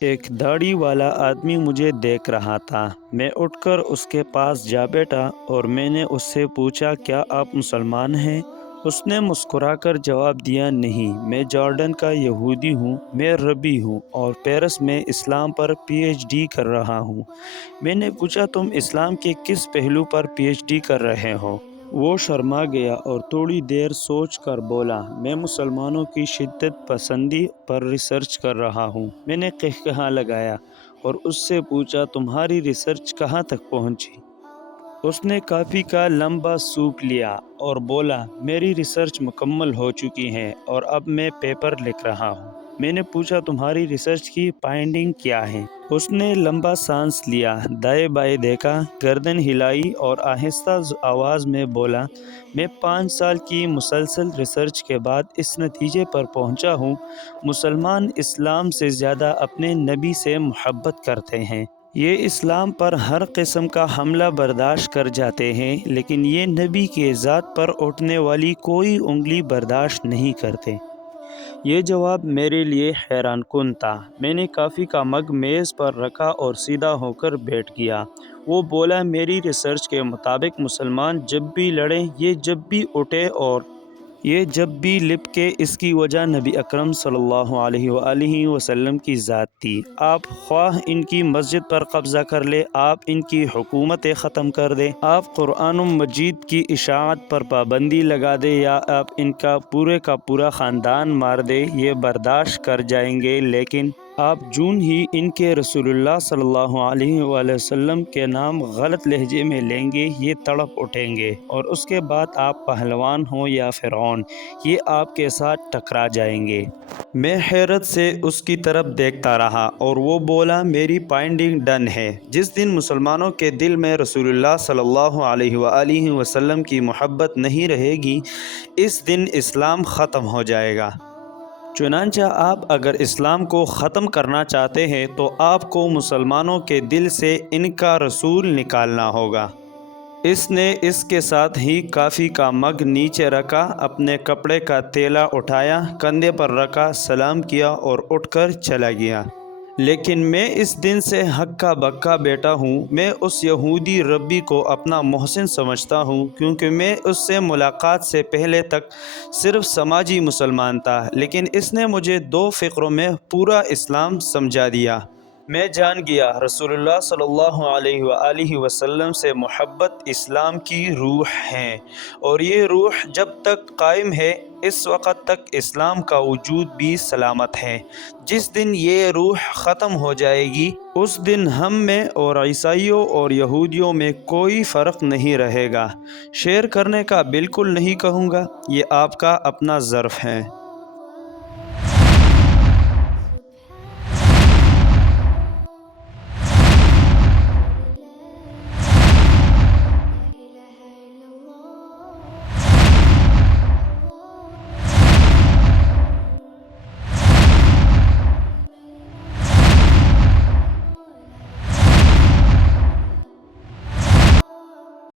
ایک داڑھی والا آدمی مجھے دیکھ رہا تھا۔ میں اٹھ کر اس کے پاس جا بیٹھا اور میں نے اس سے پوچھا، کیا آپ مسلمان ہیں؟ اس نے مسکرا کر جواب دیا، نہیں، میں جارڈن کا یہودی ہوں، میں ربی ہوں اور پیرس میں اسلام پر پی ایچ ڈی کر رہا ہوں۔ میں نے پوچھا، تم اسلام کے کس پہلو پر پی ایچ ڈی کر رہے ہو؟ وہ شرما گیا اور تھوڑی دیر سوچ کر بولا، میں مسلمانوں کی شدت پسندی پر ریسرچ کر رہا ہوں۔ میں نے قہقہا لگایا اور اس سے پوچھا، تمہاری ریسرچ کہاں تک پہنچی؟ اس نے کافی کا لمبا سوپ لیا اور بولا، میری ریسرچ مکمل ہو چکی ہے اور اب میں پیپر لکھ رہا ہوں۔ میں نے پوچھا، تمہاری ریسرچ کی فائنڈنگ کیا ہے؟ اس نے لمبا سانس لیا، دائیں بائیں دیکھا، گردن ہلائی اور آہستہ آواز میں بولا، میں 5 سال کی مسلسل ریسرچ کے بعد اس نتیجے پر پہنچا ہوں، مسلمان اسلام سے زیادہ اپنے نبی سے محبت کرتے ہیں۔ یہ اسلام پر ہر قسم کا حملہ برداشت کر جاتے ہیں، لیکن یہ نبی کے ذات پر اٹھنے والی کوئی انگلی برداشت نہیں کرتے۔ یہ جواب میرے لیے حیران کن تھا۔ میں نے کافی کا مگ میز پر رکھا اور سیدھا ہو کر بیٹھ گیا۔ وہ بولا، میری ریسرچ کے مطابق مسلمان جب بھی لڑیں، یہ جب بھی اٹھے اور یہ جب بھی لپکے، اس کی وجہ نبی اکرم صلی اللہ علیہ وآلہ وسلم کی ذات تھی۔ آپ خواہ ان کی مسجد پر قبضہ کر لے، آپ ان کی حکومتیں ختم کر دیں، آپ قرآن مجید کی اشاعت پر پابندی لگا دیں یا آپ ان کا پورا خاندان مار دے، یہ برداشت کر جائیں گے، لیکن آپ جون ہی ان کے رسول اللہ صلی اللہ علیہ وآلہ وسلم کے نام غلط لہجے میں لیں گے، یہ تڑپ اٹھیں گے اور اس کے بعد آپ پہلوان ہوں یا فرعون، یہ آپ کے ساتھ ٹکرا جائیں گے۔ میں حیرت سے اس کی طرف دیکھتا رہا اور وہ بولا، میری فائنڈنگ ڈن ہے۔ جس دن مسلمانوں کے دل میں رسول اللہ صلی اللہ علیہ وآلہ وسلم کی محبت نہیں رہے گی، اس دن اسلام ختم ہو جائے گا۔ چنانچہ آپ اگر اسلام کو ختم کرنا چاہتے ہیں تو آپ کو مسلمانوں کے دل سے ان کا رسول نکالنا ہوگا۔ اس نے اس کے ساتھ ہی کافی کا مگ نیچے رکھا، اپنے کپڑے کا تیلا اٹھایا، کندھے پر رکھا، سلام کیا اور اٹھ کر چلا گیا۔ لیکن میں اس دن سے ہکا بکا بیٹھا ہوں۔ میں اس یہودی ربی کو اپنا محسن سمجھتا ہوں، کیونکہ میں اس سے ملاقات سے پہلے تک صرف سماجی مسلمان تھا، لیکن اس نے مجھے 2 فقروں میں پورا اسلام سمجھا دیا۔ میں جان گیا رسول اللہ صلی اللہ علیہ وآلہ وسلم سے محبت اسلام کی روح ہے، اور یہ روح جب تک قائم ہے، اس وقت تک اسلام کا وجود بھی سلامت ہے۔ جس دن یہ روح ختم ہو جائے گی، اس دن ہم میں اور عیسائیوں اور یہودیوں میں کوئی فرق نہیں رہے گا۔ شیئر کرنے کا بالکل نہیں کہوں گا، یہ آپ کا اپنا ظرف ہے۔